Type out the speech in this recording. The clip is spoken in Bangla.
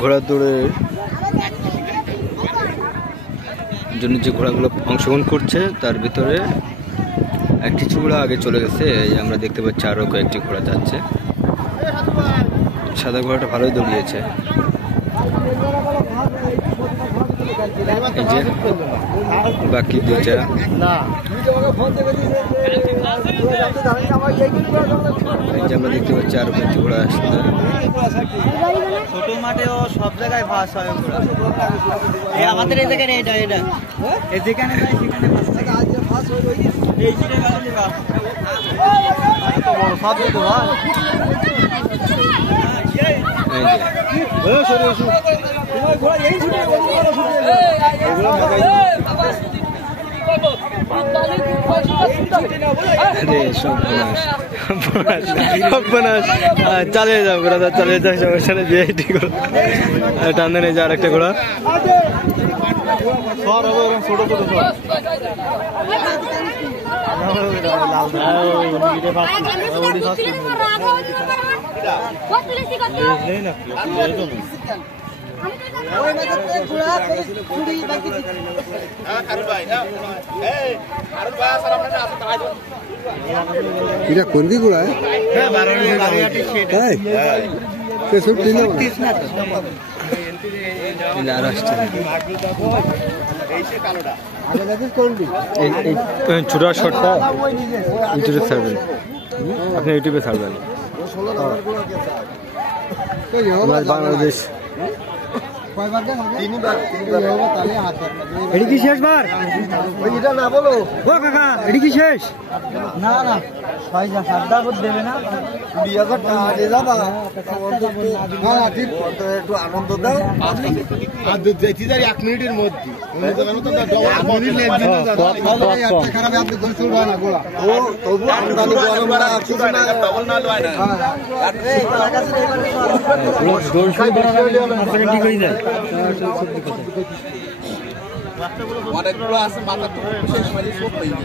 ঘোড়া দৌড়ের জন্য যে ঘোড়াগুলো অংশগ্রহণ করছে তার ভিতরে একটি ঘোড়া আগে চলে গেছে। এই আমরা দেখতে পাচ্ছি আরো কয়েকটি ঘোড়া যাচ্ছে। সাদা ঘোড়াটা ভালোই দৌড়িয়েছে। এই যে বাকি দুইটা এই যে আমরা দেখতে পাচ্ছি আরো কয়েকটি ঘোড়া আসছে। ছোট মাঠেও সব জায়গায় ফাঁস হয় আমাদের এই জায়গায় এটা এটা যেখানে যায় সেখানে ফাঁস হয়। এই বড় সব তো ভাই চালিয়ে যাও ঘোড়া, চালিয়ে যাও, সমস্যা নেই। ভিআইটি ঘোড়া টান দেন। এই যে আর একটা ঘোড়া ছোট ছোট এটা কোন দিক ঘোড়া? আর আসছে ছোট শটটা ইউটিউবে ছাড়বেন, আপনি ইউটিউবে ছাড়বেন। বাংলাদেশ এটি কি শেষবার? এটা না বলো ও কাকা, এটি কি শেষ? না না 6,000 দেবে না 20,000 টাকা দিয়ে যাবা। হ্যাঁ ঠিক, একটু আনন্দ দাও। আর যেতে যাই 1 মিনিটের মধ্যে খারাপ আপনি ঘর চলবে না গোলা। ও তবু আমদানি গরম না কিছু না ডবল না লয় না। অনেকগুলো আছে মাথা তো শেষ মারি সব হয়ে যায়।